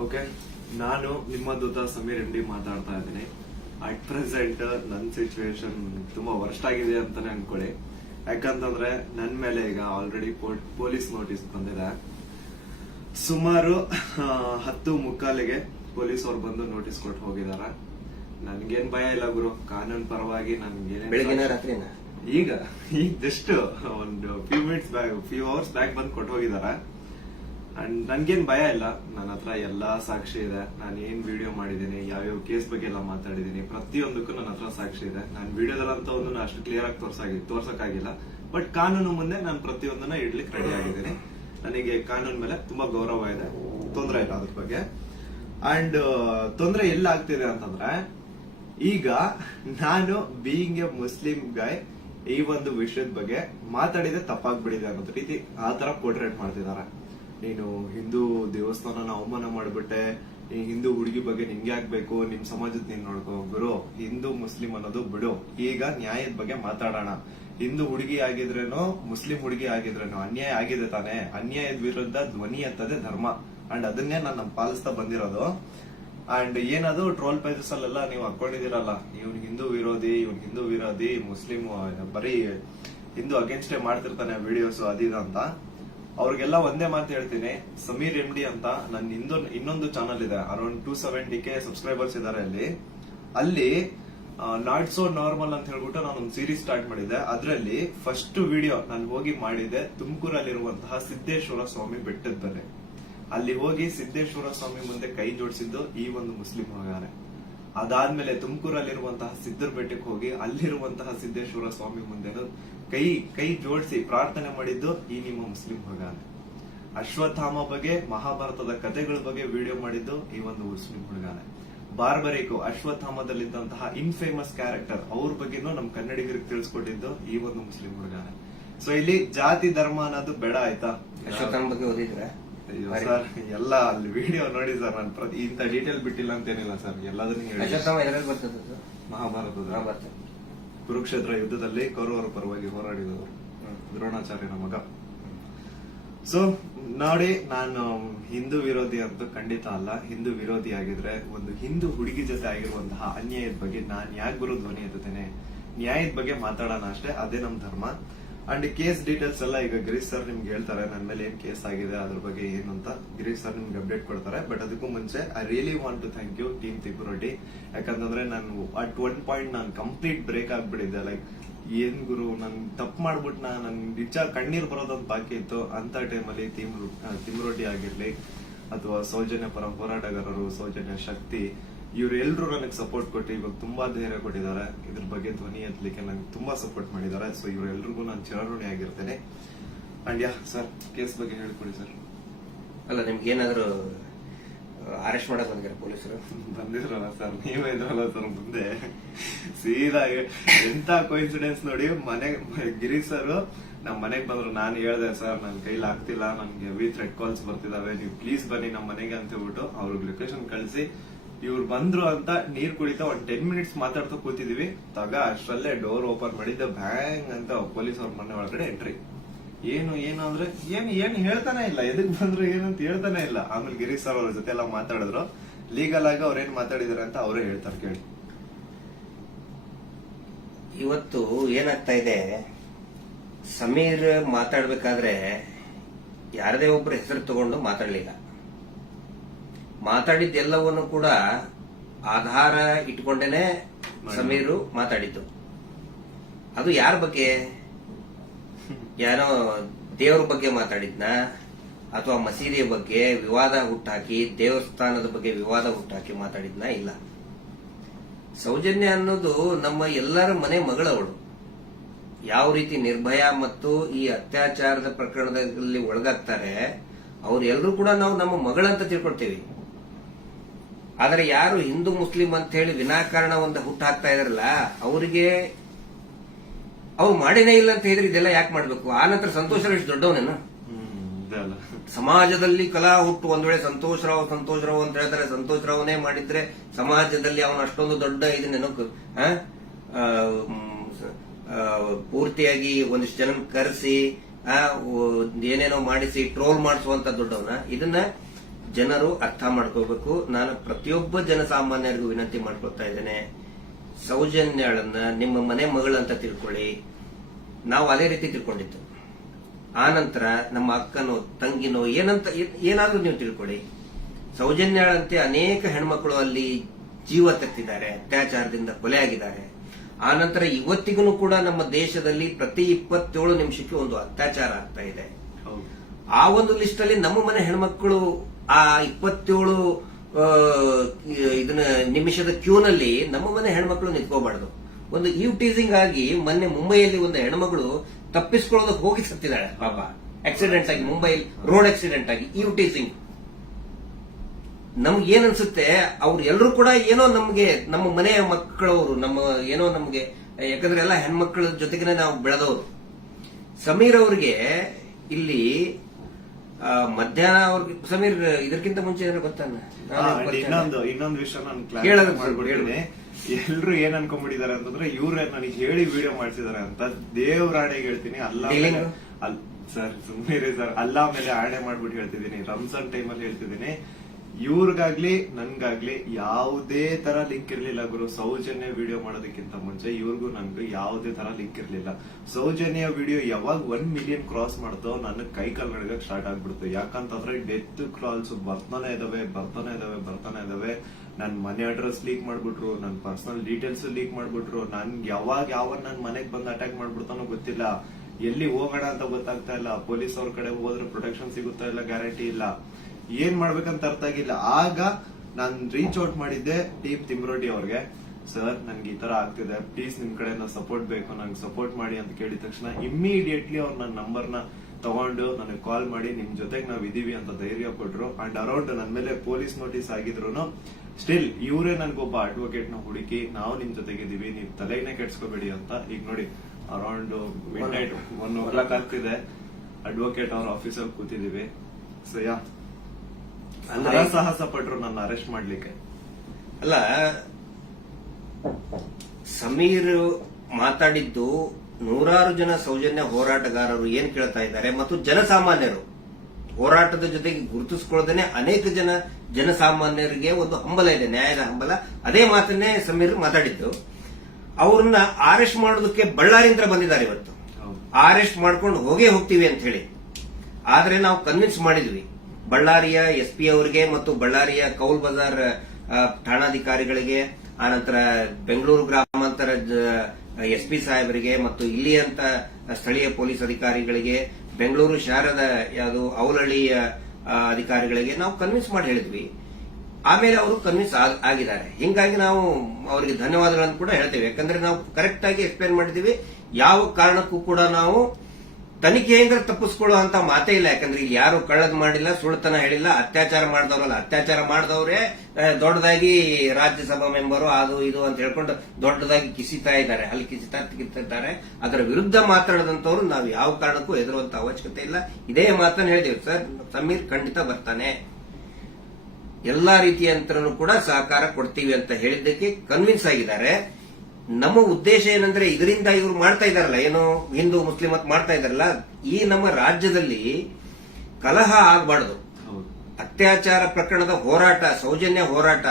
Okay, ನಾನು ನಿಮ್ಮ ದೂತ Sameer M D ಮಾತಾಡ್ತಾ ಇದ್ದೀನಿ. ಅಟ್ ಪ್ರೆಸೆಂಟ್ ನನ್ನ ಸಿಚುವೇಶನ್ ತುಂಬಾ ವರ್ಸ್ಟ್ ಆಗಿದೆ ಅಂತಾನೆ ಅನ್ಕೊಳ್ಳಿ. ಯಾಕಂತಂದ್ರೆ ನನ್ನ ಮೇಲೆ ಈಗ ಆಲ್ರೆಡಿ ಪೊಲೀಸ್ ನೋಟಿಸ್ ಬಂದಿದೆ. ಸುಮಾರು 10:45ಗೆ ಪೊಲೀಸ್ ಅವ್ರು ಬಂದು ನೋಟಿಸ್ ಕೊಟ್ಟು ಹೋಗಿದಾರ. ನನ್ಗೇನ್ ಭಯ ಇಲ್ಲ ಗುರು, ಕಾನೂನು ಪರವಾಗಿ ನನ್ಗೇನ್ ಈಗ ಜಸ್ಟ್ ಒಂದು ಫ್ಯೂ ಅವರ್ಸ್ ಬ್ಯಾಕ್ ಬಂದು ಕೊಟ್ಟು ಹೋಗಿದಾರ. ಅಂಡ್ ನನ್ಗೇನ್ ಭಯ ಇಲ್ಲ. ನನ್ನ ಹತ್ರ ಎಲ್ಲಾ ಸಾಕ್ಷಿ ಇದೆ. ನಾನು ಏನ್ ವಿಡಿಯೋ ಮಾಡಿದೀನಿ, ಯಾವ್ಯಾವ ಕೇಸ್ ಬಗ್ಗೆ ಎಲ್ಲ ಮಾತಾಡಿದೀನಿ, ಪ್ರತಿಯೊಂದಕ್ಕೂ ನನ್ನ ಹತ್ರ ಸಾಕ್ಷಿ ಇದೆ. ನಾನು ವಿಡಿಯೋದಲ್ಲಂತ ಒಂದು ಅಷ್ಟು ಕ್ಲಿಯರ್ ಆಗಿ ತೋರ್ಸಕ್ಕಾಗಿಲ್ಲ, ಬಟ್ ಕಾನೂನು ಮುಂದೆ ನಾನು ಪ್ರತಿಯೊಂದನ್ನ ಇಡ್ಲಿಕ್ಕೆ ರೆಡಿ ಆಗಿದ್ದೀನಿ. ನನಗೆ ಕಾನೂನು ಮೇಲೆ ತುಂಬಾ ಗೌರವ ಇದೆ, ತೊಂದರೆ ಇಲ್ಲ ಅದ್ರ ಬಗ್ಗೆ. ಅಂಡ್ ತೊಂದರೆ ಎಲ್ಲ ಆಗ್ತಿದೆ ಅಂತಂದ್ರೆ, ಈಗ ನಾನು ಬೀಯಿಂಗ್ ಎ ಮುಸ್ಲಿಂ ಗಾಯ್ ಈ ಒಂದು ವಿಷಯದ ಬಗ್ಗೆ ಮಾತಾಡಿದ್ರೆ ತಪ್ಪಾಗ್ಬಿಡಿದೆ ಅನ್ನೋದ್ ರೀತಿ ಆ ತರ ಪೋರ್ಟ್ರೇಟ್ ಮಾಡ್ತಿದಾರೆ. ನೀನು ಹಿಂದೂ ದೇವಸ್ಥಾನನ ಅವಮಾನ ಮಾಡ್ಬಿಟ್ಟೆ, ಈ ಹಿಂದೂ ಹುಡುಗಿ ಬಗ್ಗೆ ನಿಂಗೆ ಆಗ್ಬೇಕು, ನಿಮ್ ಸಮಾಜದ ನೀನ್ ನೋಡ್ಕೋ. ಗುರು, ಹಿಂದೂ ಮುಸ್ಲಿಂ ಅನ್ನೋದು ಬಿಡು, ಈಗ ನ್ಯಾಯದ ಬಗ್ಗೆ ಮಾತಾಡೋಣ. ಹಿಂದೂ ಹುಡುಗಿ ಆಗಿದ್ರೇನೋ ಮುಸ್ಲಿಂ ಹುಡುಗಿ ಆಗಿದ್ರೇನೋ ಅನ್ಯಾಯ ಆಗಿದೆ ತಾನೆ. ಅನ್ಯಾಯದ ವಿರುದ್ಧ ಧ್ವನಿ ಎತ್ತದೇ ಧರ್ಮ. ಅಂಡ್ ಅದನ್ನೇ ನಾನು ಪಾಲಿಸ್ತಾ ಬಂದಿರೋದು. ಅಂಡ್ ಏನದು ಟ್ರೋಲ್ ಪೇಜಸ್ ಅಲ್ಲೆಲ್ಲ ನೀವು ಹಾಕೊಂಡಿದಿರಲ್ಲ, ಇವ್ನ್ ಹಿಂದೂ ವಿರೋಧಿ ಮುಸ್ಲಿಂ ಬರೀ ಹಿಂದೂ ಅಗೇನ್ಸ್ಟ್ ಮಾಡ್ತಿರ್ತಾನೆ ವಿಡಿಯೋಸ್ ಅದಿದ ಅಂತ. ಅವ್ರಿಗೆಲ್ಲ ಒಂದೇ ಮಾತು ಹೇಳ್ತೀನಿ, ಸಮೀರ್ ಎಂ ಡಿ ಅಂತ ನನ್ನ ಇನ್ನೊಂದು ಚಾನಲ್ ಇದೆ, ಅರೌಂಡ್ 270K ಸಬ್ಸ್ಕ್ರೈಬರ್ಸ್ ಇದಾರೆ. ಅಲ್ಲಿ ನಾಟ್ ಸೋ ನಾರ್ಮಲ್ ಅಂತ ಹೇಳ್ಬಿಟ್ಟು ನಾನು ಒಂದು ಸೀರೀಸ್ ಸ್ಟಾರ್ಟ್ ಮಾಡಿದ್ದೆ. ಅದರಲ್ಲಿ ಫಸ್ಟ್ ವಿಡಿಯೋ ನಾನು ಹೋಗಿ ಮಾಡಿದ್ದೆ ತುಮಕೂರಲ್ಲಿರುವಂತಹ ಸಿದ್ದೇಶ್ವರ ಸ್ವಾಮಿ ಬೆಟ್ಟದ ಬೆಲೆ. ಅಲ್ಲಿ ಹೋಗಿ ಸಿದ್ದೇಶ್ವರ ಸ್ವಾಮಿ ಮುಂದೆ ಕೈ ಜೋಡಿಸಿದ್ದು ಈ ಒಂದು ಮುಸ್ಲಿಂ ಹುಡುಗಾನೆ. ಅದಾದ್ಮೇಲೆ ತುಮಕೂರಲ್ಲಿರುವಂತಹ ಸಿದ್ದರ ಬೆಟ್ಟಕ್ಕೆ ಹೋಗಿ ಅಲ್ಲಿರುವಂತಹ ಸಿದ್ದೇಶ್ವರ ಸ್ವಾಮಿ ಮುಂದೆ ಕೈ ಜೋಡಿಸಿ ಪ್ರಾರ್ಥನೆ ಮಾಡಿದ್ದು ಈ ನಿಮ್ಮ ಮುಸ್ಲಿಂ ಹುಡುಗಾನೆ. ಅಶ್ವತ್ಥಾಮ ಬಗ್ಗೆ, ಮಹಾಭಾರತದ ಕಥೆಗಳ ಬಗ್ಗೆ ವಿಡಿಯೋ ಮಾಡಿದ್ದು ಈ ಒಂದು ಮುಸ್ಲಿಂ ಹುಡುಗಾನೆ. ಬಾರ್ಬರಿಕು ಅಶ್ವತ್ಥಾಮದಲ್ಲಿದ್ದಂತಹ ಇನ್ಫೇಮಸ್ ಕ್ಯಾರೆಕ್ಟರ್ ಅವ್ರ ಬಗ್ಗೆನೂ ನಮ್ ಕನ್ನಡಿಗರಿಗೆ ತಿಳಿಸ್ಕೊಟ್ಟಿದ್ದು ಈ ಒಂದು ಮುಸ್ಲಿಂ ಹುಡುಗಾನೆ. ಸೊ ಇಲ್ಲಿ ಜಾತಿ ಧರ್ಮ ಅನ್ನೋದು ಬೇಡ, ಆಯ್ತಾ? ಅಶ್ವತ್ಥಾಮ ಬಗ್ಗೆ ಓದಿದ್ರೆ ಸರ್ ಎಲ್ಲ ಅಲ್ಲಿ ವಿಡಿಯೋ ನೋಡಿ ಸರ್. ನಾನು ಇಂತ ಡೀಟೇಲ್ ಬಿಟ್ಟಿಲ್ಲ ಅಂತೇನಿಲ್ಲ ಸರ್, ಎಲ್ಲದನ್ನು ಹೇಳಿ. ಮಹಾಭಾರತದ ಕುರುಕ್ಷೇತ್ರ ಯುದ್ಧದಲ್ಲಿ ಕೌರವರ ಪರವಾಗಿ ಹೋರಾಡಿದವರು ದ್ರೋಣಾಚಾರ್ಯನ ಮಗ. ಸೊ ನೋಡಿ, ನಾನು ಹಿಂದೂ ವಿರೋಧಿ ಅಂತೂ ಖಂಡಿತ ಅಲ್ಲ. ಹಿಂದೂ ವಿರೋಧಿ ಆಗಿದ್ರೆ ಒಂದು ಹಿಂದೂ ಹುಡುಗಿ ಜೊತೆ ಆಗಿರುವಂತಹ ಅನ್ಯಾಯದ ಬಗ್ಗೆ ನಾನ್ ಯಾಕೆ ಗುರು ಧ್ವನಿ ಎತ್ತುತ್ತೇನೆ? ನ್ಯಾಯದ ಬಗ್ಗೆ ಮಾತಾಡೋಣ ಅಷ್ಟೇ, ಅದೇ ನಮ್ ಧರ್ಮ. ಅಂಡ್ ಕೇಸ್ ಡೀಟೇಲ್ಸ್ ಎಲ್ಲ ಈಗ ಗಿರೀಶ್ ಸರ್ ನಿಮ್ಗೆ ಹೇಳ್ತಾರೆ, ನನ್ನ ಮೇಲೆ ಏನ್ ಕೇಸ್ ಆಗಿದೆ ಅದ್ರ ಬಗ್ಗೆ ಏನು ಅಂತ ಗಿರೀಶ್ ಸರ್ ನಿಮ್ಗೆ ಅಪ್ಡೇಟ್ ಕೊಡ್ತಾರೆ. ಬಟ್ ಅದಕ್ಕೂ ಮುಂಚೆ I really want to thank you team ತಿಪುರೊಡ್ಡಿ. ಯಾಕಂತಂದ್ರೆ ನಾನು ಅಟ್ ಒನ್ ಪಾಯಿಂಟ್ ನಾನು ಕಂಪ್ಲೀಟ್ ಬ್ರೇಕ್ ಆಗ್ಬಿಟ್ಟಿದ್ದೆ. ಲೈಕ್ ಏನ್ ಗುರು, ನನ್ ತಪ್ಪು ಮಾಡ್ಬಿಟ್ನ, ನನ್ ನಿಜ ಕಣ್ಣೀರ್ ಬರೋದೊಂದು ಬಾಕಿ ಇತ್ತು. ಅಂತ ಟೈಮಲ್ಲಿ ತಿಮ್ರೊಡ್ಡಿ ಆಗಿರ್ಲಿ ಅಥವಾ ಸೌಜನ್ಯ ಪರ ಹೋರಾಟಗಾರರು, ಸೌಜನ್ಯ ಶಕ್ತಿ, ಇವರೆಲ್ಲರೂ ನನಗೆ ಸಪೋರ್ಟ್ ಕೊಟ್ಟು ಇವಾಗ ತುಂಬಾ ಧೈರ್ಯ ಕೊಟ್ಟಿದ್ದಾರೆ. ಇದ್ರ ಬಗ್ಗೆ ಧ್ವನಿ ಎತ್ತಲಿಕ್ಕೆ ನಂಗೆ ತುಂಬಾ ಸಪೋರ್ಟ್ ಮಾಡಿದ್ದಾರೆ. ಸೊ ಇವರೆಲ್ರಿಗೂ ನಾನು ಚಿರಋಣಿ ಆಗಿರ್ತೇನೆ. ಅಂಡ್ ಯಾ ಸರ್, ಕೇಸ್ ಬಗ್ಗೆ ಹೇಳ್ಕೊಡಿ ಸರ್. ಅಲ್ಲ, ನಿಮ್ಗೆ ಏನಾದ್ರು ಅರೆಸ್ಟ್ ಮಾಡಕ್ ಬಂದಿರ ಪೊಲೀಸರು? ಬಂದಿದ್ರಲ್ಲ ಸರ್, ನೀವೇ ಇದ್ರಲ್ಲ ಸರ್ ಮುಂದೆ. ಸೀದಾ ಎಂತ ಕೋಇನ್ಸಿಡೆನ್ಸ್ ನೋಡಿ, ಗಿರೀಶ್ ಸರ್ ನಮ್ ಮನೆಗ್ ಬಂದ್ರು. ನಾನು ಹೇಳ್ದೆ, ಸರ್ ನನ್ ಕೈಲಿ ಆಗ್ತಿಲ್ಲ, ನನ್ಗೆ ಹೆವಿ ಥ್ರೆಡ್ ಕಾಲ್ಸ್ ಬರ್ತಿದಾವೆ, ನೀವು ಪ್ಲೀಸ್ ಬನ್ನಿ ನಮ್ ಮನೆಗೆ ಅಂತ ಹೇಳ್ಬಿಟ್ಟು ಅವ್ರಿಗೆ ಲೊಕೇಶನ್ ಕಳಿಸಿ ಇವ್ರು ಬಂದ್ರು ಅಂತ ನೀರ್ ಕುಡಿತಾ ಒಂದ್ 10 ಮಿನಿಟ್ಸ್ ಮಾತಾಡ್ತಾ ಕೂತಿದೀವಿ. ಅಷ್ಟರಲ್ಲೇ ಡೋರ್ ಓಪನ್ ಮಾಡಿದ್ದ, ಬ್ಯಾಂಗ್ ಅಂತ ಪೊಲೀಸ್ ಅವ್ರ ಮನೆ ಒಳಗಡೆ ಎಂಟ್ರಿ. ಏನು ಅಂದ್ರೆ ಏನು ಹೇಳ್ತಾನೆ ಇಲ್ಲ, ಎದಕ್ ಬಂದ್ರು ಏನಂತ ಹೇಳ್ತಾನೆ ಇಲ್ಲ. ಆಮೇಲೆ ಗಿರೀಶ್ ಸರ್ ಅವ್ರ ಜೊತೆ ಎಲ್ಲ ಮಾತಾಡಿದ್ರು. ಲೀಗಲ್ ಆಗಿ ಅವ್ರೇನ್ ಮಾತಾಡಿದಾರೆ ಅಂತ ಅವರೇ ಹೇಳ್ತಾರೆ, ಕೇಳಿ. ಇವತ್ತು ಏನಾಗ್ತಾ ಇದೆ, ಸಮೀರ್ ಮಾತಾಡ್ಬೇಕಾದ್ರೆ ಯಾರದೇ ಒಬ್ಬರ ಹೆಸರು ತಗೊಂಡು ಮಾತಾಡ್ಲಿಲ್ಲ. ಮಾತಾಡಿದ್ದೆಲ್ಲವನ್ನು ಕೂಡ ಆಧಾರ ಇಟ್ಕೊಂಡೇನೆ ಸಮೀರು ಮಾತಾಡಿದ್ದು. ಅದು ಯಾರ ಬಗ್ಗೆ? ಯಾರೋ ದೇವ್ರ ಬಗ್ಗೆ ಮಾತಾಡಿದ್ನ, ಅಥವಾ ಮಸೀದಿಯ ಬಗ್ಗೆ ವಿವಾದ ಹುಟ್ಟಾಕಿ, ದೇವಸ್ಥಾನದ ಬಗ್ಗೆ ವಿವಾದ ಹುಟ್ಟಾಕಿ ಮಾತಾಡಿದ್ನ? ಇಲ್ಲ. ಸೌಜನ್ಯ ಅನ್ನೋದು ನಮ್ಮ ಎಲ್ಲರ ಮನೆ ಮಗಳವಳು. ಯಾವ ರೀತಿ ನಿರ್ಭಯ ಮತ್ತು ಈ ಅತ್ಯಾಚಾರದ ಪ್ರಕರಣದಲ್ಲಿ ಒಳಗಾಗ್ತಾರೆ, ಅವ್ರೆಲ್ಲರೂ ಕೂಡ ನಾವು ನಮ್ಮ ಮಗಳಂತ ತಿಳ್ಕೊಳ್ತೀವಿ. ಆದರೆ ಯಾರು ಹಿಂದೂ ಮುಸ್ಲಿಂ ಅಂತ ಹೇಳಿ ವಿನಾಕಾರಣ ಒಂದು ಹುಟ್ಟು ಹಾಕ್ತಾ ಇದಾರಲ್ಲ, ಅವರಿಗೆ ಅವ್ರು ಮಾಡಿನೇ ಇಲ್ಲ ಅಂತ ಹೇಳಿದ್ರೆ ಇದೆಲ್ಲ ಯಾಕೆ ಮಾಡ್ಬೇಕು? ಆ ನಂತರ ಸಂತೋಷರಾವ್ ಎಷ್ಟು ದೊಡ್ಡವನೇನು? ಸಮಾಜದಲ್ಲಿ ಕಲಾ ಹುಟ್ಟು ಒಂದ್ ವೇಳೆ ಸಂತೋಷರಾವ್ ಅಂತ ಹೇಳ್ತಾರೆ, ಸಂತೋಷರಾವ್ನೇ ಮಾಡಿದ್ರೆ ಸಮಾಜದಲ್ಲಿ ಅವನು ಅಷ್ಟೊಂದು ದೊಡ್ಡ ಇದನ್ನೇನೋ ಪೂರ್ತಿಯಾಗಿ ಒಂದಿಷ್ಟು ಜನ ಕರೆಸಿ ಏನೇನೋ ಮಾಡಿಸಿ ಟ್ರೋಲ್ ಮಾಡಿಸುವಂತ ದೊಡ್ಡವನ. ಇದನ್ನ ಜನರು ಅರ್ಥ ಮಾಡ್ಕೋಬೇಕು. ನಾನು ಪ್ರತಿಯೊಬ್ಬ ಜನಸಾಮಾನ್ಯರಿಗೂ ವಿನಂತಿ ಮಾಡ್ಕೊಳ್ತಾ ಇದ್ದೇನೆ, ಸೌಜನ್ಯಳನ್ನ ನಿಮ್ಮ ಮನೆ ಮಗಳಂತ ತಿಳ್ಕೊಳ್ಳಿ. ನಾವು ಅದೇ ರೀತಿ ತಿಳ್ಕೊಂಡಿದ್ದು. ಆನಂತರ ನಮ್ಮ ಅಕ್ಕನೋ ತಂಗಿನೋ ಏನಾದ್ರೂ ನೀವು ತಿಳ್ಕೊಳ್ಳಿ. ಸೌಜನ್ಯಳಂತೆ ಅನೇಕ ಹೆಣ್ಮಕ್ಳು ಅಲ್ಲಿ ಜೀವ ತೆತ್ತಿದ್ದಾರೆ, ಅತ್ಯಾಚಾರದಿಂದ ಕೊಲೆ ಆಗಿದ್ದಾರೆ. ಆನಂತರ ಇವತ್ತಿಗೂ ಕೂಡ ನಮ್ಮ ದೇಶದಲ್ಲಿ ಪ್ರತಿ 27 ನಿಮಿಷಕ್ಕೆ ಒಂದು ಅತ್ಯಾಚಾರ ಆಗ್ತಾ ಇದೆ. ಆ ಒಂದು ಲಿಸ್ಟ್ ಅಲ್ಲಿ ನಮ್ಮ ಮನೆ ಹೆಣ್ಮಕ್ಳು ಆ 27 ಇದನ್ನ ನಿಮಿಷದ ಕ್ಯೂನಲ್ಲಿ ನಮ್ಮ ಮನೆ ಹೆಣ್ಮಕ್ಳು ನಿಂತ್ಕೋಬಾರ್ದು. ಒಂದು ಈವ್ ಟೀಸಿಂಗ್ ಆಗಿ ಮೊನ್ನೆ ಮುಂಬೈಯಲ್ಲಿ ಒಂದು ಹೆಣ್ಮಗಳು ತಪ್ಪಿಸ್ಕೊಳ್ಳೋದಕ್ಕೆ ಹೋಗಿ ಸತ್ತಿದ್ದಾಳೆ ಪಾಪ, ಆಕ್ಸಿಡೆಂಟ್ ಆಗಿ, ಮುಂಬೈ ರೋಡ್ ಆಕ್ಸಿಡೆಂಟ್ ಆಗಿ. ಈವ್ ಟೀಸಿಂಗ್ ನಮ್ಗೆ ಏನ್ ಅನ್ಸುತ್ತೆ, ಅವ್ರು ಎಲ್ಲರೂ ಕೂಡ ಏನೋ ನಮ್ಗೆ ನಮ್ಮ ಮನೆಯ ಮಕ್ಕಳವರು, ನಮ್ಮ ಏನೋ ನಮ್ಗೆ, ಯಾಕಂದ್ರೆ ಎಲ್ಲ ಹೆಣ್ಮಕ್ಳ ಜೊತೆಗೆ ನಾವು ಬೆಳೆದವರು. ಸಮೀರ್ ಅವ್ರಿಗೆ ಇಲ್ಲಿ ಮಧ್ಯಾಹ್ನ ಅವ್ರಿಗೆ, ಸಮೀರ್ ಇದಕ್ಕಿಂತ ಮುಂಚೆ ಏನಾದ್ರು ಗೊತ್ತಾನ? ಇನ್ನೊಂದು ವಿಷಯ ನಾನು ಕ್ಲಾರಿಫೈ ಮಾಡ್ಬಿಡ್ತೀನಿ. ಎಲ್ರು ಏನ್ ಅನ್ಕೊಂಡ್ಬಿಟ್ಟಿದ್ದಾರೆ ಅಂತಂದ್ರೆ ಇವ್ರೆ ನನಗೆ ಹೇಳಿ ವಿಡಿಯೋ ಮಾಡ್ಸಿದಾರೆ ಅಂತ. ದೇವ್ರ ಆಣೆಗೆ ಹೇಳ್ತೀನಿ, ಸರ್ ಸುಮ್ಮನೆ ಸರ್, ಅಲ್ಲಾ ಮೇಲೆ ಆಣೆ ಮಾಡ್ಬಿಟ್ಟು ಹೇಳ್ತಿದ್ದೀನಿ, ರಂಜಾನ್ ಟೈಮಲ್ಲಿ ಹೇಳ್ತಿದ್ದೀನಿ. ಇವ್ರಿಗಾಗ್ಲಿ ನನ್ಗಾಗ್ಲಿ ಯಾವುದೇ ತರ ಲಿಂಕ್ ಇರ್ಲಿಲ್ಲ ಗುರು. ಸೌಜನ್ಯ ವಿಡಿಯೋ ಮಾಡೋದಕ್ಕಿಂತ ಮುಂಚೆ ಇವ್ರಿಗೂ ನನ್ಗೂ ಯಾವುದೇ ತರ ಲಿಂಕ್ ಇರ್ಲಿಲ್ಲ. ಸೌಜನ್ಯ ವಿಡಿಯೋ ಯಾವಾಗ 1 ಮಿಲಿಯನ್ ಕ್ರಾಸ್ ಮಾಡ್ತೋ ನನ್ನ ಕೈ ಕಾಲ್ ನಡ್ಗಕ್ ಸ್ಟಾರ್ಟ್ ಆಗ್ಬಿಡ್ತು. ಯಾಕಂತಂದ್ರೆ ಡೆತ್ ಕಾಲ್ಸ್ ಬರ್ತಾನೆ ಇದಾವೆ. ನನ್ ಮನೆ ಅಡ್ರೆಸ್ ಲೀಕ್ ಮಾಡ್ಬಿಟ್ರು, ನನ್ ಪರ್ಸನಲ್ ಡೀಟೇಲ್ಸ್ ಲೀಕ್ ಮಾಡ್ಬಿಟ್ರು. ನನ್ಗೆ ಯಾವ ನನ್ ಮನೆಗ್ ಬಂದು ಅಟ್ಯಾಕ್ ಮಾಡ್ಬಿಡ್ತಾನೋ ಗೊತ್ತಿಲ್ಲ. ಎಲ್ಲಿ ಹೋಗೋಣ ಅಂತ ಗೊತ್ತಾಗ್ತಾ ಇಲ್ಲ. ಪೊಲೀಸ್ ಅವ್ರ ಕಡೆ ಹೋದ್ರೆ ಪ್ರೊಟೆಕ್ಷನ್ ಸಿಗುತ್ತಾ ಇಲ್ಲ, ಗ್ಯಾರಂಟಿ ಇಲ್ಲ. ಏನ್ ಮಾಡ್ಬೇಕಂತ ಅರ್ಥ ಆಗಿಲ್ಲ. ಆಗ ನಾನ್ ರೀಚ್ ಔಟ್ ಮಾಡಿದ್ದೆ ಟೀಮ್ ತಿಮ್ರೋಟಿ ಅವ್ರಿಗೆ. ಸರ್ ನನ್ಗೆ ಈ ತರ ಆಗ್ತಿದೆ, ಪ್ಲೀಸ್ ನಿಮ್ ಕಡೆ ಸಪೋರ್ಟ್ ಬೇಕು, ನಂಗೆ ಸಪೋರ್ಟ್ ಮಾಡಿ ಅಂತ ಕೇಳಿದ ತಕ್ಷಣ ಇಮ್ಮಿಡಿಯೇಟ್ಲಿ ಅವ್ರು ನನ್ನ ನಂಬರ್ನ ತಗೊಂಡು ನನಗೆ ಕಾಲ್ ಮಾಡಿ ನಿಮ್ ಜೊತೆಗೆ ನಾವ್ ಇದೀವಿ ಅಂತ ಧೈರ್ಯ ಕೊಟ್ರು. ಅಂಡ್ ಅರೌಂಡ್ ನನ್ ಮೇಲೆ ಪೊಲೀಸ್ ನೋಟಿಸ್ ಆಗಿದ್ರು ಸ್ಟಿಲ್ ಇವರೇ ನನ್ಗೊಬ್ಬ ಅಡ್ವೊಕೇಟ್ ನ ಹುಡುಕಿ ನಾವು ನಿಮ್ ಜೊತೆಗಿದೀವಿ, ನೀವ್ ತಲೆನೇ ಕೆಡ್ಸ್ಕೋಬೇಡಿ ಅಂತ. ಈಗ ನೋಡಿ ಅರೌಂಡ್ ಮಿಡ್ ನೈಟ್ 1 ಆಗ್ತಿದೆ, ಅಡ್ವೊಕೇಟ್ ಅವ್ರ ಆಫೀಸಲ್ಲಿ ಕೂತಿದೀವಿ. ಸೊ ಯಾ ಸಾಹಸ ಪಟ್ರು ನನ್ನ ಅರೆಸ್ಟ್ ಮಾಡ್ಲಿಕ್ಕೆ. ಅಲ್ಲ, ಸಮೀರ್ ಮಾತಾಡಿದ್ದು ನೂರಾರು ಜನ ಸೌಜನ್ಯ ಹೋರಾಟಗಾರರು ಏನ್ ಕೇಳ್ತಾ ಇದ್ದಾರೆ ಮತ್ತು ಜನಸಾಮಾನ್ಯರು ಹೋರಾಟದ ಜೊತೆಗೆ ಗುರುತಿಸಿಕೊಳ್ಳದೇನೆ ಅನೇಕ ಜನಸಾಮಾನ್ಯರಿಗೆ ಒಂದು ಹಂಬಲ ಇದೆ, ನ್ಯಾಯದ ಹಂಬಲ. ಅದೇ ಮಾತನ್ನೇ ಸಮೀರ್ ಮಾತಾಡಿದ್ದು. ಅವ್ರನ್ನ ಅರೆಸ್ಟ್ ಮಾಡೋದಕ್ಕೆ ಬಳ್ಳಾರಿಯಿಂದ ಬಂದಿದ್ದಾರೆ ಇವತ್ತು. ಅರೆಸ್ಟ್ ಮಾಡ್ಕೊಂಡು ಹೋಗ್ತೀವಿ ಅಂತ ಹೇಳಿ. ಆದ್ರೆ ನಾವು ಕನ್ವಿನ್ಸ್ ಮಾಡಿದ್ವಿ ಬಳ್ಳಾರಿಯ SP ಅವರಿಗೆ ಮತ್ತು ಬಳ್ಳಾರಿಯ ಕೌಲ್ ಬಜಾರ್ ಠಾಣಾಧಿಕಾರಿಗಳಿಗೆ, ಆನಂತರ ಬೆಂಗಳೂರು ಗ್ರಾಮಾಂತರ SP ಸಾಹೇಬರಿಗೆ ಮತ್ತು ಇಲ್ಲಿಯಂತ ಸ್ಥಳೀಯ ಪೊಲೀಸ್ ಅಧಿಕಾರಿಗಳಿಗೆ, ಬೆಂಗಳೂರು ಶಹರದ ಯಾವುದು ಅವಲಹಳ್ಳಿಯ ಅಧಿಕಾರಿಗಳಿಗೆ ನಾವು ಕನ್ವಿನ್ಸ್ ಮಾಡಿ ಹೇಳಿದ್ವಿ. ಆಮೇಲೆ ಅವರು ಕನ್ವಿನ್ಸ್ ಆಗಿದ್ದಾರೆ. ಹಿಂಗಾಗಿ ನಾವು ಅವರಿಗೆ ಧನ್ಯವಾದಗಳನ್ನು ಕೂಡ ಹೇಳ್ತೇವೆ. ಯಾಕಂದ್ರೆ ನಾವು ಕರೆಕ್ಟ್ ಆಗಿ ಎಕ್ಸ್ಪ್ಲೇನ್ ಮಾಡಿದೀವಿ. ಯಾವ ಕಾರಣಕ್ಕೂ ಕೂಡ ನಾವು ತನಿಖೆಯಿಂದ ತಪ್ಪಿಸ್ಕೊಳ್ಳುವಂತ ಮಾತೇ ಇಲ್ಲ. ಯಾಕಂದ್ರೆ ಇಲ್ಲಿ ಯಾರು ಕಳ್ಳದ್ ಮಾಡಿಲ್ಲ, ಸುಳ್ತನ ಹೇಳಿಲ್ಲ, ಅತ್ಯಾಚಾರ ಮಾಡಿದವರಲ್ಲ. ಅತ್ಯಾಚಾರ ಮಾಡಿದವರೇ ದೊಡ್ಡದಾಗಿ ರಾಜ್ಯಸಭಾ ಮೆಂಬರು ಅದು ಇದು ಅಂತ ಹೇಳ್ಕೊಂಡು ದೊಡ್ಡದಾಗಿ ಕಿಸಿತಾ ಇದ್ದಾರೆ, ಅಲ್ಲಿ ಕಿಸಿತಾರೆ. ಅದರ ವಿರುದ್ಧ ಮಾತಾಡದಂತವ್ರು ನಾವು ಯಾವ ಕಾರಣಕ್ಕೂ ಹೆದರುವಂತ ಅವಶ್ಯಕತೆ ಇಲ್ಲ. ಇದೇ ಮಾತನ್ನು ಹೇಳಿದೆವು ಸರ್, ಸಮೀರ್ ಖಂಡಿತ ಬರ್ತಾನೆ, ಎಲ್ಲಾ ರೀತಿಯಂತರೂ ಕೂಡ ಸಹಕಾರ ಕೊಡ್ತೀವಿ ಅಂತ ಹೇಳಿದ್ದಕ್ಕೆ ಕನ್ವಿನ್ಸ್ ಆಗಿದ್ದಾರೆ. ನಮ್ಮ ಉದ್ದೇಶ ಏನಂದ್ರೆ ಇದರಿಂದ ಇವರು ಮಾಡ್ತಾ ಇದಾರಲ್ಲ, ಏನು ಹಿಂದೂ ಮುಸ್ಲಿಂ ಅಂತ ಮಾಡ್ತಾ ಇದಾರಲ್ಲ, ಈ ನಮ್ಮ ರಾಜ್ಯದಲ್ಲಿ ಕಲಹ ಆಗಬಾರ್ದು. ಅತ್ಯಾಚಾರ ಪ್ರಕರಣದ ಹೋರಾಟ, ಸೌಜನ್ಯ ಹೋರಾಟ,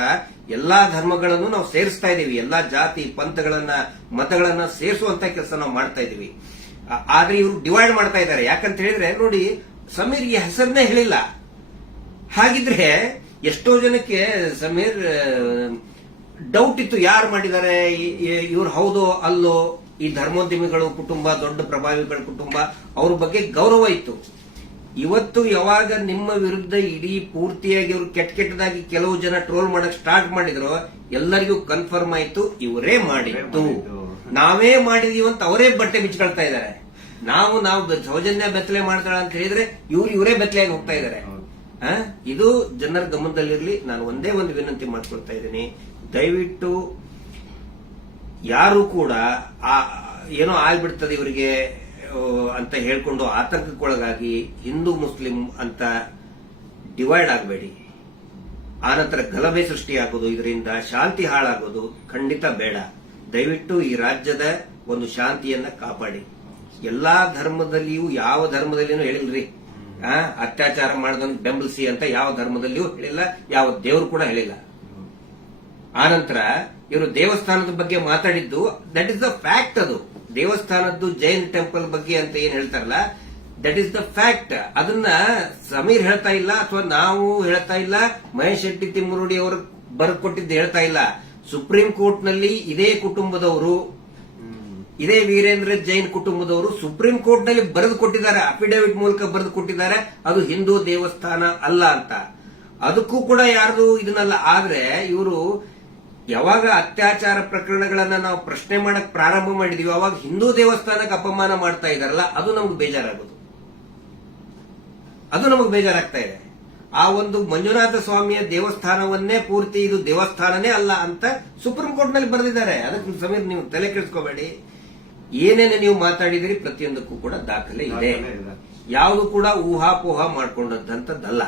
ಎಲ್ಲಾ ಧರ್ಮಗಳನ್ನು ನಾವು ಸೇರಿಸ್ತಾ ಇದೀವಿ. ಎಲ್ಲಾ ಜಾತಿ ಪಂಥಗಳನ್ನ ಮತಗಳನ್ನ ಸೇರಿಸುವಂತ ಕೆಲಸ ನಾವು ಮಾಡ್ತಾ ಇದೀವಿ. ಆದ್ರೆ ಇವರು ಡಿವೈಡ್ ಮಾಡ್ತಾ ಇದ್ದಾರೆ. ಯಾಕಂತ ಹೇಳಿದ್ರೆ ನೋಡಿ, ಸಮೀರ್ಗೆ ಹೆಸರನ್ನೇ ಹೇಳಿಲ್ಲ. ಹಾಗಿದ್ರೆ ಎಷ್ಟೋ ಜನಕ್ಕೆ ಸಮೀರ್ ಡೌಟ್ ಇತ್ತು, ಯಾರು ಮಾಡಿದ್ದಾರೆ, ಇವ್ರು ಹೌದೋ ಅಲ್ಲೋ. ಈ ಧರ್ಮೋದ್ಯಮಿಗಳು ಕುಟುಂಬ, ದೊಡ್ಡ ಪ್ರಭಾವಿಗಳ ಕುಟುಂಬ, ಅವ್ರ ಬಗ್ಗೆ ಗೌರವ ಇತ್ತು. ಇವತ್ತು ಯಾವಾಗ ನಿಮ್ಮ ವಿರುದ್ಧ ಇಡೀ ಪೂರ್ತಿಯಾಗಿ ಇವರು ಕೆಟ್ಟದಾಗಿ ಕೆಲವು ಜನ ಟ್ರೋಲ್ ಮಾಡಕ್ ಸ್ಟಾರ್ಟ್ ಮಾಡಿದ್ರು, ಎಲ್ಲರಿಗೂ ಕನ್ಫರ್ಮ್ ಆಯ್ತು ಇವರೇ ಮಾಡಿದ್ದು, ನಾವೇ ಮಾಡಿದೀವಿ ಅಂತ ಅವರೇ ಬಟ್ಟೆ ಬಿಚ್ಕೊಳ್ತಾ ಇದ್ದಾರೆ. ನಾವು ಸೌಜನ್ಯ ಬೆತ್ತಲೆ ಮಾಡ್ತಾಳ ಅಂತ ಹೇಳಿದ್ರೆ ಇವರೇ ಬೆತ್ತಲೆಯಾಗಿ ಹೋಗ್ತಾ ಇದ್ದಾರೆ. ಇದು ಜನರ ಗಮನದಲ್ಲಿರಲಿ. ನಾನು ಒಂದೇ ಒಂದು ವಿನಂತಿ ಮಾಡ್ಕೊಳ್ತಾ ಇದ್ದೀನಿ, ದಯವಿಟ್ಟು ಯಾರು ಕೂಡ ಏನೋ ಆಗ್ಬಿಡ್ತದೆ ಇವರಿಗೆ ಅಂತ ಹೇಳ್ಕೊಂಡು ಆತಂಕಕ್ಕೊಳಗಾಗಿ ಹಿಂದೂ ಮುಸ್ಲಿಂ ಅಂತ ಡಿವೈಡ್ ಆಗಬೇಡಿ. ಆನಂತರ ಗಲಭೆ ಸೃಷ್ಟಿಯಾಗೋದು, ಇದರಿಂದ ಶಾಂತಿ ಹಾಳಾಗೋದು ಖಂಡಿತ ಬೇಡ. ದಯವಿಟ್ಟು ಈ ರಾಜ್ಯದ ಒಂದು ಶಾಂತಿಯನ್ನ ಕಾಪಾಡಿ. ಎಲ್ಲಾ ಧರ್ಮದಲ್ಲಿಯೂ ಯಾವ ಧರ್ಮದಲ್ಲಿನೂ ಹೇಳಿಲ್ರಿ ಅತ್ಯಾಚಾರ ಮಾಡಿದವನ್ ಬೆಂಬಲಿಸಿ ಅಂತ ಯಾವ ಧರ್ಮದಲ್ಲಿಯೂ ಹೇಳಿಲ್ಲ, ಯಾವ ದೇವರು ಕೂಡ ಹೇಳಿಲ್ಲ. ಆನಂತರ ಇವರು ದೇವಸ್ಥಾನದ ಬಗ್ಗೆ ಮಾತಾಡಿದ್ದು ದಟ್ ಇಸ್ ದ ಫ್ಯಾಕ್ಟ್. ಅದು ದೇವಸ್ಥಾನದ್ದು ಜೈನ್ ಟೆಂಪಲ್ ಬಗ್ಗೆ ಅಂತ ಏನ್ ಹೇಳ್ತಾರಲ್ಲ, ದಟ್ ಇಸ್ ದ ಫ್ಯಾಕ್ಟ್. ಅದನ್ನ ಸಮೀರ್ ಹೇಳ್ತಾ ಇಲ್ಲ, ಅಥವಾ ನಾವು ಹೇಳ್ತಾ ಇಲ್ಲ, ಮಹೇಶ್ ಶೆಟ್ಟಿ ತಿಮ್ಮರುಡಿ ಅವರು ಬರ್ಕೊಟ್ಟಿದ್ದು ಹೇಳ್ತಾ ಇಲ್ಲ. ಸುಪ್ರೀಂ ಕೋರ್ಟ್ ನಲ್ಲಿ ಇದೇ ಕುಟುಂಬದವರು, ಇದೇ ವೀರೇಂದ್ರ ಜೈನ್ ಕುಟುಂಬದವರು ಸುಪ್ರೀಂ ಕೋರ್ಟ್ ನಲ್ಲಿ ಬರೆದು ಕೊಟ್ಟಿದ್ದಾರೆ, ಅಫಿಡವಿಟ್ ಮೂಲಕ ಬರೆದು ಕೊಟ್ಟಿದ್ದಾರೆ, ಅದು ಹಿಂದೂ ದೇವಸ್ಥಾನ ಅಲ್ಲ ಅಂತ. ಅದಕ್ಕೂ ಕೂಡ ಯಾರ್ದು ಇದನ್ನಲ್ಲ. ಆದ್ರೆ ಇವರು ಯಾವಾಗ ಅತ್ಯಾಚಾರ ಪ್ರಕರಣಗಳನ್ನ ನಾವು ಪ್ರಶ್ನೆ ಮಾಡಕ್ ಪ್ರಾರಂಭ ಮಾಡಿದೀವಿ, ಅವಾಗ ಹಿಂದೂ ದೇವಸ್ಥಾನಕ್ಕೆ ಅಪಮಾನ ಮಾಡ್ತಾ ಇದಾರಲ್ಲ, ಅದು ನಮ್ಗೆ ಬೇಜಾರಾಗೋದು, ಅದು ನಮಗೆ ಬೇಜಾರಾಗ್ತಾ ಇದೆ. ಆ ಒಂದು ಮಂಜುನಾಥ ಸ್ವಾಮಿಯ ದೇವಸ್ಥಾನವನ್ನೇ ಪೂರ್ತಿ ಇದು ದೇವಸ್ಥಾನನೇ ಅಲ್ಲ ಅಂತ ಸುಪ್ರೀಂ ಕೋರ್ಟ್ ನಲ್ಲಿ ಬರೆದಿದ್ದಾರೆ. ಅದಕ್ಕೆ ಸಮೀರ್ ನೀವು ತಲೆ ಕೆಡಿಸ್ಕೋಬೇಡಿ. ಏನೇನು ನೀವು ಮಾತಾಡಿದಿರಿ ಪ್ರತಿಯೊಂದಕ್ಕೂ ಕೂಡ ದಾಖಲೆ ಇದೆ. ಯಾವುದು ಕೂಡ ಊಹಾಪೋಹ ಮಾಡ್ಕೊಂಡಂತದ್ದಲ್ಲ.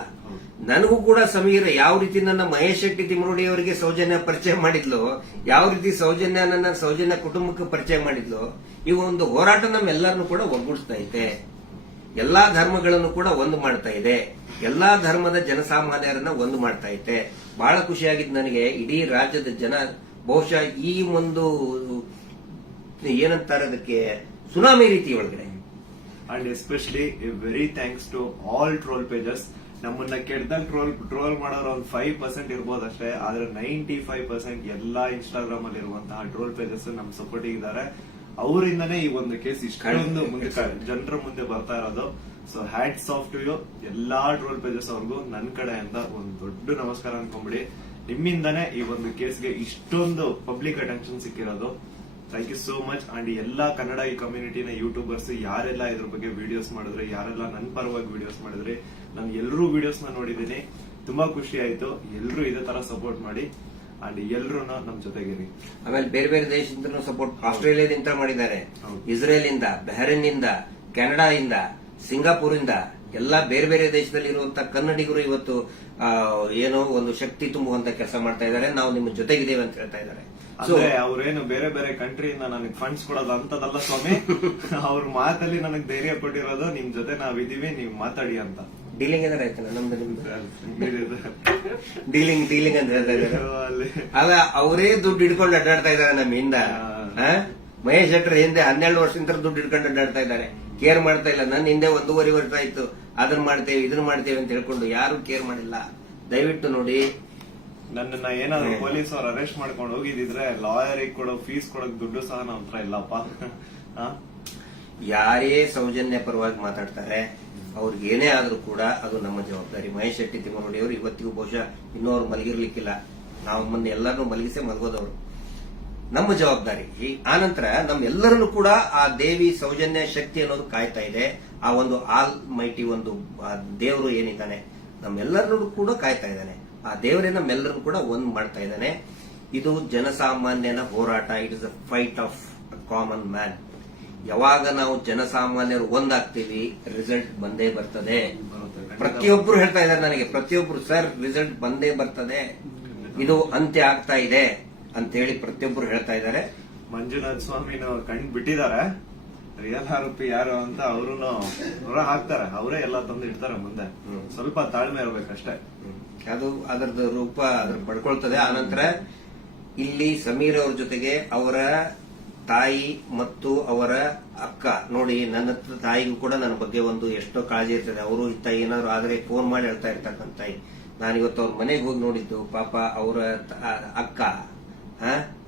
ನನಗೂ ಕೂಡ ಸಮೀರ್ ಯಾವ ರೀತಿ ನನ್ನ ಮಹೇಶ್ ಶೆಟ್ಟಿ ತಿಮ್ಮರುಡಿ ಅವರಿಗೆ ಸೌಜನ್ಯ ಪರಿಚಯ ಮಾಡಿದ್ಲು, ಯಾವ ರೀತಿ ಸೌಜನ್ಯ ಕುಟುಂಬಕ್ಕೆ ಪರಿಚಯ ಮಾಡಿದ್ಲು, ಈ ಒಂದು ಹೋರಾಟ ನಮ್ಮೆಲ್ಲರನ್ನು ಕೂಡ ಒಗ್ಗೂಡಿಸ್ತಾ ಇದೆ. ಎಲ್ಲಾ ಧರ್ಮಗಳನ್ನು ಕೂಡ ಒಂದು ಮಾಡ್ತಾ ಇದೆ, ಎಲ್ಲಾ ಧರ್ಮದ ಜನಸಾಮಾನ್ಯರನ್ನ ಒಂದು ಮಾಡ್ತಾ ಇದೆ. ಬಹಳ ಖುಷಿಯಾಗಿದ್ದು ನನಗೆ. ಇಡೀ ರಾಜ್ಯದ ಜನ ಬಹುಶಃ ಈ ಒಂದು ಏನಂತಾರೆ ಅದಕ್ಕೆ ಸುನಾಮಿ ರೀತಿ ಒಳಗಡೆ. And especially very thanks to all troll pages. ನಮ್ಮನ್ನ ಕೆಟ್ಟದಾಗ ಟ್ರೋಲ್ ಮಾಡೋರು ಒಂದು 5% ಇರ್ಬೋದಷ್ಟೇ, ಆದ್ರೆ 95% ಎಲ್ಲಾ ಇನ್ಸ್ಟಾಗ್ರಾಮ್ ಅಲ್ಲಿ ಇರುವಂತಹ ಟ್ರೋಲ್ ಪೇಜಸ್ ನಮ್ ಸಪೋರ್ಟ್ ಇದ್ದಾರೆ. ಅವರಿಂದನೇ ಈ ಒಂದು ಕೇಸ್ ಇಷ್ಟೊಂದು ಮುಂದೆ ಜನರ ಮುಂದೆ ಬರ್ತಾ ಇರೋದು. So hats off to you ಎಲ್ಲಾ ಟ್ರೋಲ್ ಪೇಜಸ್ ಅವ್ರಿಗೂ ನನ್ನ ಕಡೆಯಿಂದ ಒಂದು ದೊಡ್ಡ ನಮಸ್ಕಾರ ಅನ್ಕೊಂಬಿಡಿ. ನಿಮ್ಮಿಂದಾನೇ ಈ ಒಂದು ಕೇಸ್ಗೆ ಇಷ್ಟೊಂದು ಪಬ್ಲಿಕ್ ಅಟೆನ್ಷನ್ ಸಿಕ್ಕಿರೋದು. Thank you so much. And ಎಲ್ಲಾ ಕನ್ನಡ ಈ ಕಮ್ಯುನಿಟಿನ ಯೂಟ್ಯೂಬರ್ಸ್ ಯಾರೆಲ್ಲ ಇದ್ರ ಬಗ್ಗೆ ವಿಡಿಯೋಸ್ ಮಾಡಿದ್ರೆ, ಯಾರೆಲ್ಲ ನನ್ನ ಪರವಾಗಿ ವಿಡಿಯೋಸ್ ಮಾಡಿದ್ರಿ, ನಾನು ಎಲ್ಲರೂ ವಿಡಿಯೋಸ್ ನ ನೋಡಿದೀನಿ. ತುಂಬಾ ಖುಷಿ ಆಯ್ತು. ಎಲ್ಲರೂ ಇದೇ ತರ ಸಪೋರ್ಟ್ ಮಾಡಿ ಅಂಡ್ ಎಲ್ರು ನಮ್ ಜೊತೆಗಿರಿ. ಆಮೇಲೆ ಬೇರೆ ಬೇರೆ ದೇಶದಿಂದ ಸಪೋರ್ಟ್, ಆಸ್ಟ್ರೇಲಿಯಾದಿಂದ ಮಾಡಿದ್ದಾರೆ, ಇಸ್ರೇಲ್ ಇಂದ, ಬಹರೇನ್ ಇಂದ, ಕೆನಡಾ ಇಂದ, ಸಿಂಗಾಪುರ್ ಇಂದ, ಎಲ್ಲಾ ಬೇರೆ ಬೇರೆ ದೇಶದಲ್ಲಿ ಇರುವಂತಹ ಕನ್ನಡಿಗರು ಇವತ್ತು ಏನೋ ಒಂದು ಶಕ್ತಿ ತುಂಬುವಂತ ಕೆಲಸ ಮಾಡ್ತಾ ಇದ್ದಾರೆ. ನಾವು ನಿಮ್ಮ ಜೊತೆಗಿದ್ದೇವೆ ಅಂತ ಹೇಳ್ತಾ ಇದ್ದಾರೆ. ಅಂದ್ರೆ ಅವ್ರೇನು ಬೇರೆ ಬೇರೆ ಕಂಟ್ರಿಯಿಂದ ನನಗೆ ಫಂಡ್ಸ್ ಕೊಡೋದು ಅಂತದಲ್ಲ ಸ್ವಾಮಿ. ಅವ್ರ ಮಾತಲ್ಲಿ ನನಗೆ ಧೈರ್ಯ ಕೊಟ್ಟಿರೋದು ನಿಮ್ ಜೊತೆ ನಾವಿದೀವಿ, ನೀವ್ ಮಾತಾಡಿ ಅಂತ. ಡೀಲಿಂಗ್ ಏನಾರ ಆಯ್ತಲ್ಲ ನಮ್ದು ನಿಮ್ದು ಡೀಲಿಂಗ್ ಅಂತ ಹೇಳ್ತಾ ಇದ್ದಾರೆ. ಅದ ಅವರೇ ದುಡ್ಡು ಹಿಡ್ಕೊಂಡು ಅಡ್ಡಾಡ್ತಾ ಇದ್ದಾರೆ ನಮ್ಮಿಂದ. ಮಹೇಶ್ ಶೆಟ್ಟರ್ ಹಿಂದೆ 12 ವರ್ಷದಿಂದ ದುಡ್ಡು ಹಿಡ್ಕೊಂಡು ಅಡ್ಡಾಡ್ತಾ ಇದ್ದಾರೆ. ಕೇರ್ ಮಾಡ್ತಾ ಇಲ್ಲ. ನನ್ನ ಹಿಂದೆ 1.5 ವರ್ಷ ಆಯ್ತು ಅದನ್ನ ಮಾಡ್ತೇವೆ ಇದನ್ನ ಮಾಡ್ತೇವೆ ಅಂತ ಹೇಳ್ಕೊಂಡು ಯಾರು ಕೇರ್ ಮಾಡಿಲ್ಲ. ದಯವಿಟ್ಟು ನೋಡಿ, ನನ್ನನ್ನ ಏನಾದ್ರು ಪೊಲೀಸ್ ಅವ್ರು ಅರೆಸ್ಟ್ ಮಾಡ್ಕೊಂಡು ಹೋಗಿದ್ರೆ ಲಾಯರ್ ಕೊಡೋ ಫೀಸ್ ಕೊಡೋಕ್ ದುಡ್ಡು ಸಹ ನಮ್ಮ ಹತ್ರ ಇಲ್ಲಪ್ಪ. ಯಾರೇ ಸೌಜನ್ಯ ಪರವಾಗಿ ಮಾತಾಡ್ತಾರೆ ಅವ್ರಿಗೆ ಏನೇ ಆದ್ರೂ ಕೂಡ ಅದು ನಮ್ಮ ಜವಾಬ್ದಾರಿ. ಮಹೇಶ್ ಶೆಟ್ಟಿ ತಿಮ್ಮರುಡಿ ಅವರು ಇವತ್ತಿಗೂ ಬಹುಶಃ ಇನ್ನೂ ಅವ್ರು ಮಲಗಿರ್ಲಿಕ್ಕಿಲ್ಲ. ನಾವು ಮೊನ್ನೆ ಎಲ್ಲರನ್ನೂ ಮಲಗಿಸೇ ಮಲಗೋದವರು. ನಮ್ಮ ಜವಾಬ್ದಾರಿ. ಆನಂತರ ನಮ್ಮೆಲ್ಲರನ್ನು ಕೂಡ ಆ ದೇವಿ ಸೌಜನ್ಯ ಶಕ್ತಿ ಅನ್ನೋದು ಕಾಯ್ತಾ ಇದೆ. ಆ ಒಂದು ಆಲ್ ಮೈಟಿ ಒಂದು ದೇವರು ಏನಿದ್ದಾನೆ ನಮ್ಮೆಲ್ಲರನ್ನು ಕೂಡ ಕಾಯ್ತಾ ಇದ್ದಾನೆ. ಆ ದೇವರೇ ನಮ್ಮೆಲ್ಲರನ್ನು ಕೂಡ ಒಂದ್ ಮಾಡ್ತಾ ಇದ್ದಾನೆ. ಇದು ಜನಸಾಮಾನ್ಯನ ಹೋರಾಟ. It is a fight of common man. ಯಾವಾಗ ನಾವು ಜನಸಾಮಾನ್ಯರು ಒಂದಾಗ್ತೀವಿ ರಿಸಲ್ಟ್ ಬಂದೇ ಬರ್ತದೆ. ಪ್ರತಿಯೊಬ್ರು ಹೇಳ್ತಾ ಇದ್ದಾರೆ ನನಗೆ, ಪ್ರತಿಯೊಬ್ರು ಸರ್ ರಿಸಲ್ಟ್ ಬಂದೇ ಬರ್ತದೆ, ಇದು ಅಂತ್ಯ ಆಗ್ತಾ ಇದೆ ಅಂತ ಹೇಳಿ ಪ್ರತಿಯೊಬ್ರು ಹೇಳ್ತಾ ಇದ್ದಾರೆ. ಮಂಜುನಾಥ ಸ್ವಾಮಿನ ಕಂಡು ಬಿಟ್ಟಿದ್ದಾರೆ. ರಿಯಲ್ ಆರೋಪಿ ಯಾರು ಅಂತ ಅವರು ಹೊರ ಹಾಕ್ತಾರೆ. ಅವರೇ ಎಲ್ಲ ತಂದು ಇಡ್ತಾರೆ ಮುಂದೆ. ಸ್ವಲ್ಪ ತಾಳ್ಮೆ ಇರ್ಬೇಕಷ್ಟೇ. ಅದು ಅದರದ್ದು ರೂಪ ಅದ್ರ ಪಡ್ಕೊಳ್ತದೆ. ಆನಂತರ ಇಲ್ಲಿ ಸಮೀರ್ ಅವ್ರ ಜೊತೆಗೆ ಅವರ ತಾಯಿ ಮತ್ತು ಅವರ ಅಕ್ಕ ನೋಡಿ, ನನ್ನ ತಾಯಿಗೂ ಕೂಡ ನನ್ನ ಬಗ್ಗೆ ಒಂದು ಎಷ್ಟೋ ಕಾಳಜಿ ಇರ್ತದೆ. ಅವರು ಇತ್ತ ಏನಾದ್ರು ಆದ್ರೆ ಫೋನ್ ಮಾಡಿ ಹೇಳ್ತಾ ಇರ್ತಕ್ಕಂಥ ತಾಯಿ. ನಾನಿವತ್ತು ಅವ್ರ ಮನೆಗೆ ಹೋಗಿ ನೋಡಿದ್ದು. ಪಾಪ ಅವರ ಅಕ್ಕ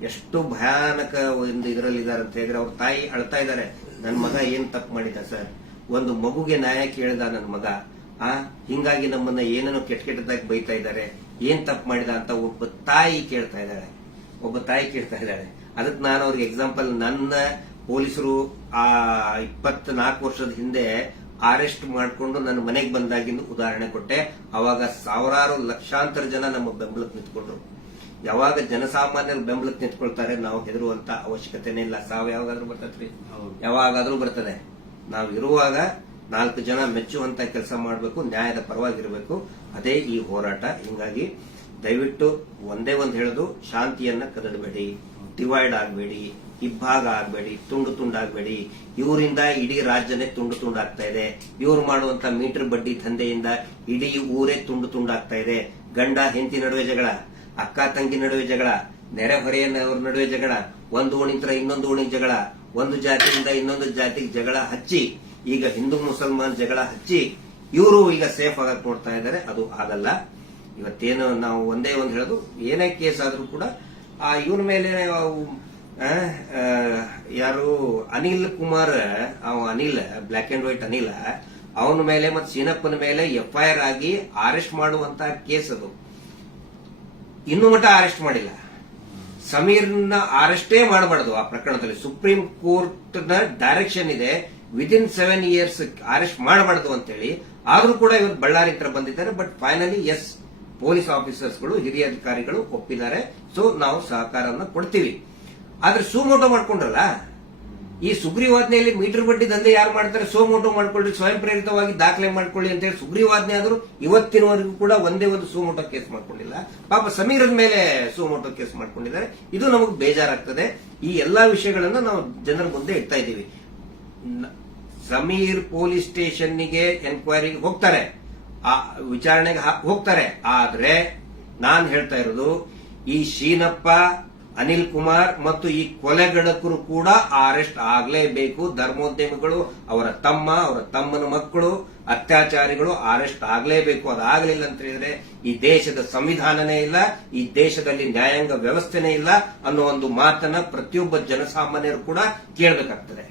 ಎಷ್ಟು ಭಯಾನಕ ಒಂದು ಇದರಲ್ಲಿದ್ದಾರೆ ಅಂತ ಹೇಳಿದ್ರೆ ಅವ್ರ ತಾಯಿ ಅಳ್ತಾ ಇದ್ದಾರೆ. ನನ್ನ ಮಗ ಏನ್ ತಪ್ಪು ಮಾಡಿದ ಸರ್, ಒಂದು ಮಗುಗೆ ನ್ಯಾಯ ಕೇಳಿದ ನನ್ನ ಮಗ, ಹಿಂಗಾಗಿ ನಮ್ಮನ್ನ ಏನೇನೋ ಕೆಟ್ಟದಾಗಿ ಬೈತಾ ಇದ್ದಾರೆ, ಏನ್ ತಪ್ಪು ಮಾಡಿದ ಅಂತ ಒಬ್ಬ ತಾಯಿ ಕೇಳ್ತಾ ಇದ್ದಾಳೆ. ಅದಕ್ಕೆ ನಾನು ಅವ್ರಿಗೆ ಎಕ್ಸಾಂಪಲ್, ನನ್ನ ಪೊಲೀಸರು ಆ 24 ವರ್ಷದ ಹಿಂದೆ ಅರೆಸ್ಟ್ ಮಾಡಿಕೊಂಡು ನನ್ನ ಮನೆಗೆ ಬಂದಾಗಿಂದು ಉದಾಹರಣೆ ಕೊಟ್ಟೆ. ಅವಾಗ ಸಾವಿರಾರು ಲಕ್ಷಾಂತರ ಜನ ನಮ್ಮ ಬೆಂಬಲಕ್ಕೆ ನಿಂತ್ಕೊಂಡ್ರು. ಯಾವಾಗ ಜನಸಾಮಾನ್ಯರು ಬೆಂಬಲಕ್ಕೆ ನಿಂತ್ಕೊಳ್ತಾರೆ ನಾವು ಹೆದರುವಂತ ಅವಶ್ಯಕತೆನೇ ಇಲ್ಲ. ಸಾವು ಯಾವಾಗಾದ್ರೂ ಬರ್ತದ್ರಿ, ಯಾವಾಗಾದ್ರೂ ಬರ್ತದೆ. ನಾವು ಇರುವಾಗ 4 ಜನ ಮೆಚ್ಚುವಂತ ಕೆಲಸ ಮಾಡಬೇಕು, ನ್ಯಾಯದ ಪರವಾಗಿರಬೇಕು. ಅದೇ ಈ ಹೋರಾಟ. ಹಿಂಗಾಗಿ ದಯವಿಟ್ಟು ಒಂದೇ ಒಂದು ಹೇಳೋದು, ಶಾಂತಿಯನ್ನ ಕದಡಬೇಡಿ, ಡಿವೈಡ್ ಆಗಬೇಡಿ, ಇಬ್ಬಾಗ ಆಗಬೇಡಿ, ತುಂಡು ತುಂಡಾಗಬೇಡಿ. ಇವರಿಂದ ಇಡೀ ರಾಜ್ಯನೇ ತುಂಡು ತುಂಡಾಗ್ತಾ ಇದೆ. ಇವ್ರು ಮಾಡುವಂತ ಮೀಟರ್ ಬಡ್ಡಿ ದಂಧೆಯಿಂದ ಇಡೀ ಊರೇ ತುಂಡು ತುಂಡಾಗ್ತಾ ಇದೆ. ಗಂಡ ಹೆಂಡತಿ ನಡುವೆ ಜಗಳ, ಅಕ್ಕ ತಂಗಿ ನಡುವೆ ಜಗಳ, ನೆರೆಹೊರೆಯವ್ರ ನಡುವೆ ಜಗಳ, ಒಂದು ಓಣಿಂತ್ರ ಇನ್ನೊಂದು ಓಣಿಗೆ ಜಗಳ, ಒಂದು ಜಾತಿಯಿಂದ ಇನ್ನೊಂದು ಜಾತಿಗೆ ಜಗಳ ಹಚ್ಚಿ, ಈಗ ಹಿಂದೂ ಮುಸಲ್ಮಾನ್ ಜಗಳ ಹಚ್ಚಿ ಇವರು ಈಗ ಸೇಫ್ ಆಗಕ್ ನೋಡ್ತಾ ಇದ್ದಾರೆ. ಅದು ಆಗಲ್ಲ. ಇವತ್ತೇನು ನಾವು ಒಂದೇ ಒಂದು ಹೇಳೋದು, ಏನೇ ಕೇಸ್ ಆದ್ರೂ ಕೂಡ ಇವನ ಮೇಲೆ ಯಾರು Anil Kumar, Anil black and white Anil, ಅವನ ಮೇಲೆ ಮತ್ತು ಸೀನಪ್ಪನ ಮೇಲೆ FIR ಆಗಿ ಅರೆಸ್ಟ್ ಮಾಡುವಂತ ಕೇಸ್ ಅದು. ಇನ್ನೂ ಮಟ್ಟ ಅರೆಸ್ಟ್ ಮಾಡಿಲ್ಲ. ಸಮೀರ್ನ ಅರೆಸ್ಟೇ ಮಾಡಬಾರ್ದು ಆ ಪ್ರಕರಣದಲ್ಲಿ. ಸುಪ್ರೀಂ ಕೋರ್ಟ್ ನ ಡೈರೆಕ್ಷನ್ ಇದೆ, ವಿದಿನ್ 7 years ಅರೆಸ್ಟ್ ಮಾಡಬಾರ್ದು ಅಂತೇಳಿ. ಆದ್ರೂ ಕೂಡ ಇವತ್ತು ಬಳ್ಳಾರಿ ಹತ್ರ ಬಂದಿದ್ದಾರೆ. ಬಟ್ ಫೈನಲಿ ಎಸ್, ಪೊಲೀಸ್ ಆಫೀಸರ್ಸ್ಗಳು, ಹಿರಿಯ ಅಧಿಕಾರಿಗಳು ಒಪ್ಪಿದ್ದಾರೆ. ಸೊ ನಾವು ಸಹಕಾರವನ್ನು ಕೊಡ್ತೀವಿ. ಆದ್ರೆ ಸುಮೋಟೋ ಮಾಡ್ಕೊಂಡ್ರಲ್ಲ, ಈ ಸುಗ್ರೀವಾಜ್ಞೆಯಲ್ಲಿ ಮೀಟರ್ ಬಡ್ಡಿ ದಂಧೆ ಯಾರು ಮಾಡ್ತಾರೆ, ಸುಮೋಟೋ ಮಾಡ್ಕೊಳ್ಳಿ, ಸ್ವಯಂ ಪ್ರೇರಿತವಾಗಿ ದಾಖಲೆ ಮಾಡ್ಕೊಳ್ಳಿ ಅಂತ ಹೇಳಿ ಸುಗ್ರೀವಾಜ್ಞೆ ಆದ್ರೂ ಇವತ್ತಿನವರೆಗೂ ಕೂಡ ಒಂದೇ ಒಂದು ಸುಮೋಟೋ ಕೇಸ್ ಮಾಡ್ಕೊಂಡಿಲ್ಲ. ಪಾಪ ಸಮೀರದ ಮೇಲೆ ಸುಮೋಟೋ ಕೇಸ್ ಮಾಡ್ಕೊಂಡಿದ್ದಾರೆ. ಇದು ನಮಗೆ ಬೇಜಾರಾಗ್ತದೆ. ಈ ಎಲ್ಲಾ ವಿಷಯಗಳನ್ನ ನಾವು ಜನರ ಮುಂದೆ ಇಡ್ತಾ ಇದ್ದೀವಿ. ಸಮೀರ್ ಪೊಲೀಸ್ ಸ್ಟೇಷನ್ಗೆ ಎನ್ಕ್ವೈರಿಗೆ ಹೋಗ್ತಾರೆ, ಆ ವಿಚಾರಣೆಗೆ ಹೋಗ್ತಾರೆ. ಆದ್ರೆ ನಾನ್ ಹೇಳ್ತಾ ಇರೋದು, ಈ ಶೀನಪ್ಪ, ಅನಿಲ್ ಕುಮಾರ್ ಮತ್ತು ಈ ಕೊಲೆಗಡಕರು ಕೂಡ ಅರೆಸ್ಟ್ ಆಗಲೇಬೇಕು. ಧರ್ಮೋದ್ಯಮಿಗಳು, ಅವರ ತಮ್ಮ, ಅವರ ತಮ್ಮನ ಮಕ್ಕಳು, ಅತ್ಯಾಚಾರಿಗಳು ಅರೆಸ್ಟ್ ಆಗಲೇಬೇಕು. ಅದಾಗಲಿಲ್ಲ ಅಂತ ಹೇಳಿದ್ರೆ ಈ ದೇಶದ ಸಂವಿಧಾನನೇ ಇಲ್ಲ, ಈ ದೇಶದಲ್ಲಿ ನ್ಯಾಯಾಂಗ ವ್ಯವಸ್ಥೆನೇ ಇಲ್ಲ ಅನ್ನೋ ಒಂದು ಮಾತನ್ನ ಪ್ರತಿಯೊಬ್ಬ ಜನಸಾಮಾನ್ಯರು ಕೂಡ ಕೇಳಬೇಕಾಗ್ತದೆ.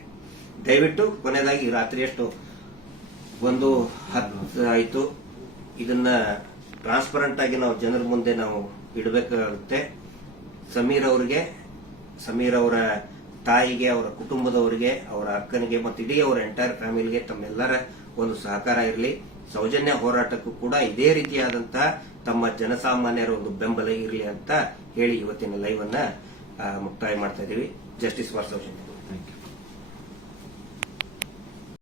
ದಯವಿಟ್ಟು ಕೊನೆಯದಾಗಿ ರಾತ್ರಿ ಎಷ್ಟು 1:10 ಆಯಿತು. ಇದನ್ನ ಟ್ರಾನ್ಸ್ಪರೆಂಟ್ ಆಗಿ ನಾವು ಜನರ ಮುಂದೆ ನಾವು ಇಡಬೇಕಾಗುತ್ತೆ. ಸಮೀರ್ ಅವರಿಗೆ, ಸಮೀರ್ ಅವರ ತಾಯಿಗೆ, ಅವರ ಕುಟುಂಬದವರಿಗೆ, ಅವರ ಅಕ್ಕನಿಗೆ ಮತ್ತು ಇಡೀ ಅವರ ಎಂಟೈರ್ ಫ್ಯಾಮಿಲಿಗೆ ತಮ್ಮೆಲ್ಲರ ಒಂದು ಸಹಕಾರ ಇರಲಿ. ಸೌಜನ್ಯ ಹೋರಾಟಕ್ಕೂ ಕೂಡ ಇದೇ ರೀತಿಯಾದಂತಹ ತಮ್ಮ ಜನಸಾಮಾನ್ಯರ ಒಂದು ಬೆಂಬಲ ಇರಲಿ ಅಂತ ಹೇಳಿ ಇವತ್ತಿನ ಲೈವ್ ಅನ್ನ ಮುಕ್ತಾಯ ಮಾಡ್ತಾ ಇದ್ದೀವಿ. Justice for Soujanya.